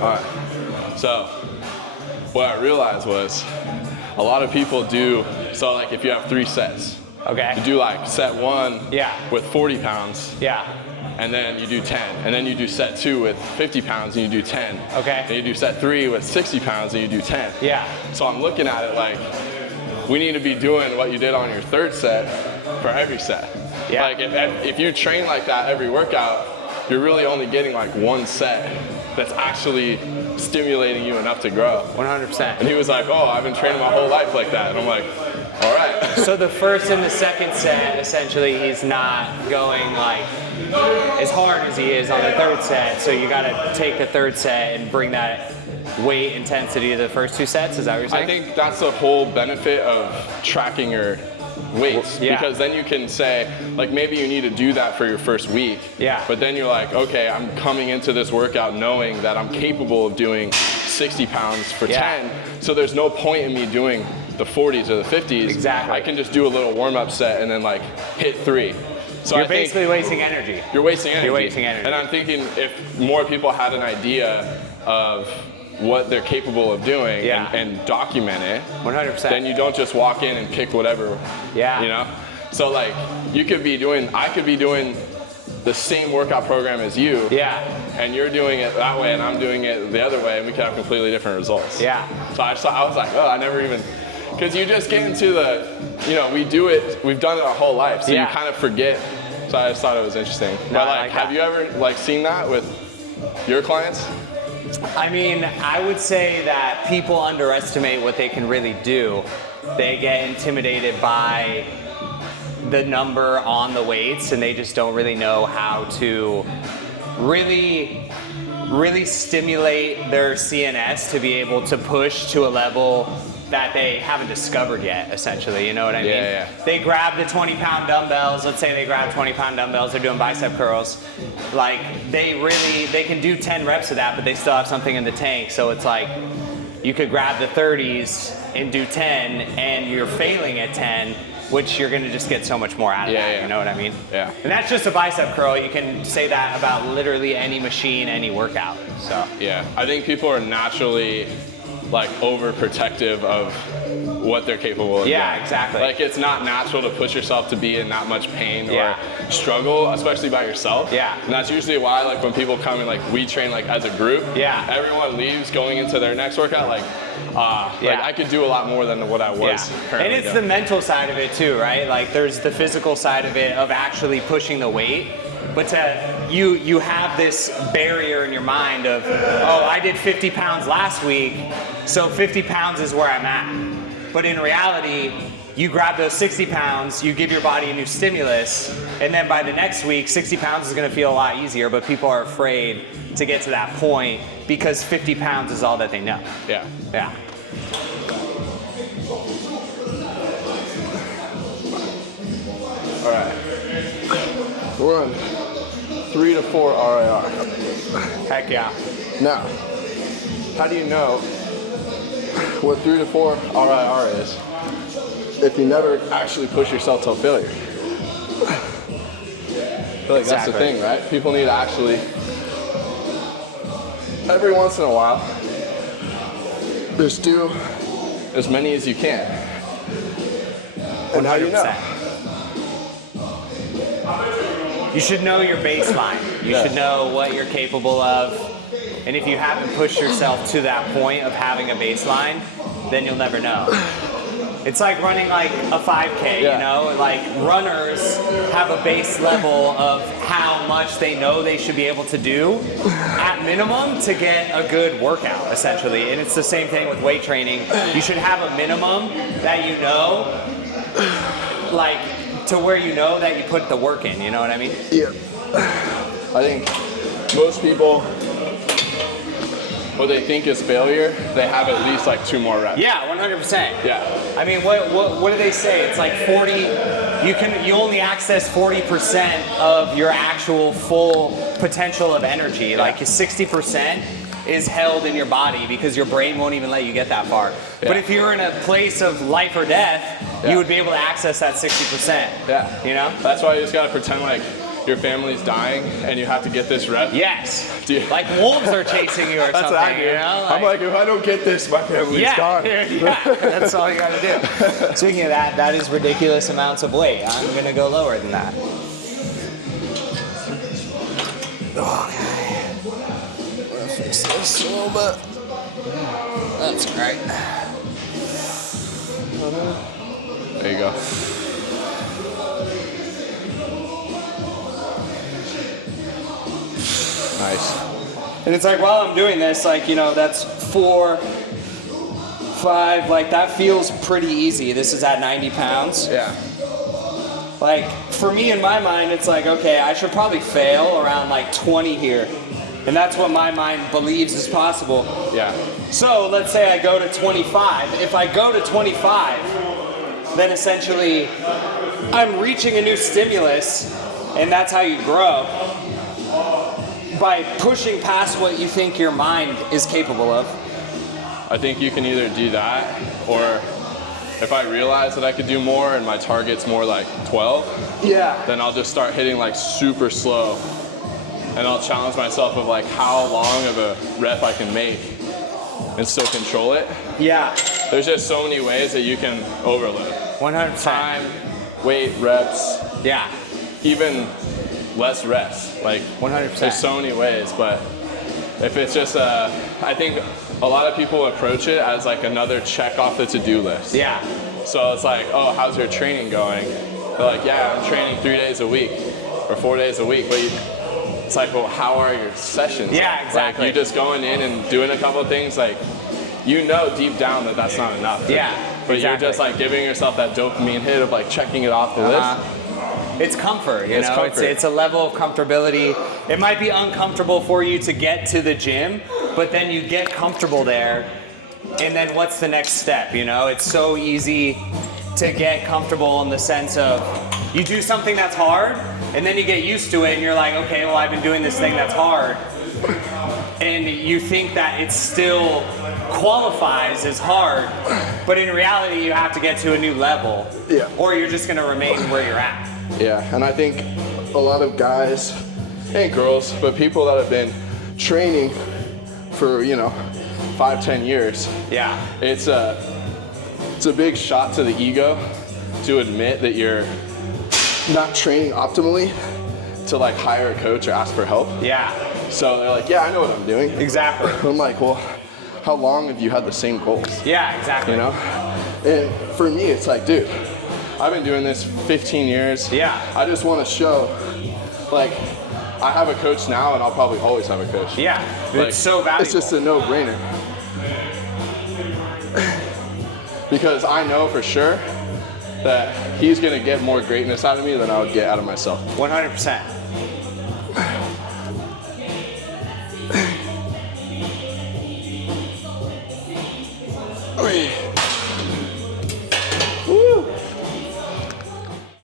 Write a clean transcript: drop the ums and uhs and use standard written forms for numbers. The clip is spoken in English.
All right. So what I realized was a lot of people do, so like if you have 3 sets, Okay. you do like set 1 with 40 pounds. Yeah. And then you do 10. And then you do set 2 with 50 pounds and you do 10. Okay. And you do set 3 with 60 pounds and you do 10. Yeah. So I'm looking at it like, we need to be doing what you did on your 3rd set for every set. Yeah. Like if you train like that every workout, you're really only getting like 1 set that's actually stimulating you enough to grow. 100%. And he was like, oh, I've been training my whole life like that. And I'm like, all right. So the first and the second set, essentially, he's not going like as hard as he is on the 3rd set. So you got to take the 3rd set and bring that weight intensity to the first 2 sets. Is that what you're saying? I think that's the whole benefit of tracking your weights, because then you can say, like, maybe you need to do that for your first week. Yeah. But then you're like, okay, I'm coming into this workout knowing that I'm capable of doing 60 pounds for 10. So there's no point in me doing the 40s or the 50s. Exactly. I can just do a little warm-up set and then like hit 3. So you're basically wasting energy. You're wasting energy. You're wasting energy. And I'm thinking if more people had an idea of what they're capable of doing and document it, 100%. then you don't just walk in and pick whatever. Yeah. You know? So like I could be doing the same workout program as you. Yeah. And you're doing it that way and I'm doing it the other way and we could have completely different results. Yeah. So I was like, oh, I never even, because you just get into we've done it our whole life, so you kind of forget. So I just thought it was interesting. No, but like, have you ever like seen that with your clients? I mean, I would say that people underestimate what they can really do. They get intimidated by the number on the weights and they just don't really know how to really stimulate their CNS to be able to push to a level that they haven't discovered yet, essentially, you know what I mean? Yeah. They grab the 20-pound dumbbells, let's say they grab 20-pound dumbbells, they're doing bicep curls. Like, they can do 10 reps of that, but they still have something in the tank, so it's like, you could grab the 30s and do 10, and you're failing at 10, which you're gonna just get so much more out of that, you know what I mean? Yeah. And that's just a bicep curl. You can say that about literally any machine, any workout, so. Yeah, I think people are naturally like overprotective of what they're capable of doing. Yeah, exactly. Like it's not natural to push yourself to be in that much pain or struggle, especially by yourself. Yeah. And that's usually why like when people come and like we train like as a group, everyone leaves going into their next workout like I could do a lot more than what I was currently And it's doing. the mental side of it too, right? Like there's the physical side of it of actually pushing the weight. But you have this barrier in your mind of, oh, I did 50 pounds last week, so 50 pounds is where I'm at. But in reality, you grab those 60 pounds, you give your body a new stimulus, and then by the next week, 60 pounds is gonna feel a lot easier, but people are afraid to get to that point because 50 pounds is all that they know. Yeah. Yeah. All right. We're on 3 to 4 RIR. Heck yeah. Now, how do you know what 3 to 4 RIR is if you never actually push yourself till failure? I feel like that's the thing, right? People need to actually, every once in a while, just do as many as you can. And how do you know? You should know your baseline. You should know what you're capable of. And if you haven't pushed yourself to that point of having a baseline, then you'll never know. It's like running like a 5K, you know? Like runners have a base level of how much they know they should be able to do at minimum to get a good workout, essentially. And it's the same thing with weight training. You should have a minimum that you know, like, to where you know that you put the work in, you know what I mean? Yeah. I think most people, what they think is failure, they have at least like 2 more reps. Yeah, 100%. Yeah. I mean, what do they say? It's like 40, you only access 40% of your actual full potential of energy. Like 60% is held in your body because your brain won't even let you get that far. But if you're in a place of life or death, you would be able to access that 60%. Yeah. You know? That's why you just gotta pretend like your family's dying and you have to get this rep? Yes. Dude. Like wolves are chasing you or That's something. what I do. You know? I'm like, if I don't get this, my family's gone. Yeah, that's all you gotta do. Speaking of that, that is ridiculous amounts of weight. I'm gonna go lower than that. Okay. I'm gonna fix this a little bit. That's great. There you go. Nice. And it's like, while I'm doing this, like, you know, that's 4, 5, like that feels pretty easy. This is at 90 pounds. Yeah. Like, for me, in my mind, it's like, okay, I should probably fail around like 20 here. And that's what my mind believes is possible. Yeah. So let's say I go to 25. If I go to 25, then essentially I'm reaching a new stimulus, and that's how you grow. By pushing past what you think your mind is capable of. I think you can either do that, or if I realize that I could do more and my target's more like 12, Yeah. then I'll just start hitting like super slow. And I'll challenge myself of like how long of a rep I can make and still control it. Yeah. There's just so many ways that you can overload. 100%. Time, weight, reps, Yeah. even less rest. Like 100%. there's so many ways, but if it's just I think a lot of people approach it as like another check off the to-do list. Yeah. So it's like, oh, how's your training going? They're like, yeah, I'm training 3 days a week or 4 days a week, but it's like, well, how are your sessions? Yeah, exactly. Like, you just going in and doing a couple of things, like, you know deep down that that's not enough. Yeah, But exactly. you're just like giving yourself that dopamine hit of like checking it off the list. It's comfort, you It's know. comfort. It's a level of comfortability. It might be uncomfortable for you to get to the gym, but then you get comfortable there, and then what's the next step? You know, it's so easy to get comfortable in the sense of you do something that's hard, and then you get used to it, and you're like, okay, well, I've been doing this thing that's hard, and you think that it still qualifies as hard, but in reality, you have to get to a new level, Yeah. or you're just gonna remain where you're at. Yeah, and I think a lot of guys and girls, but people that have been training for, 5-10 years, Yeah. it's a big shot to the ego to admit that you're not training optimally to like hire a coach or ask for help. Yeah. So they're like, yeah, I know what I'm doing. Exactly. I'm like, well, how long have you had the same goals? Yeah, exactly. You know? And for me, it's like, dude, I've been doing this 15 years. Yeah. I just want to show, like, I have a coach now and I'll probably always have a coach. Yeah. Like, It's so valuable. It's just a no-brainer. Because I know for sure that he's going to get more greatness out of me than I would get out of myself. 100%. Okay.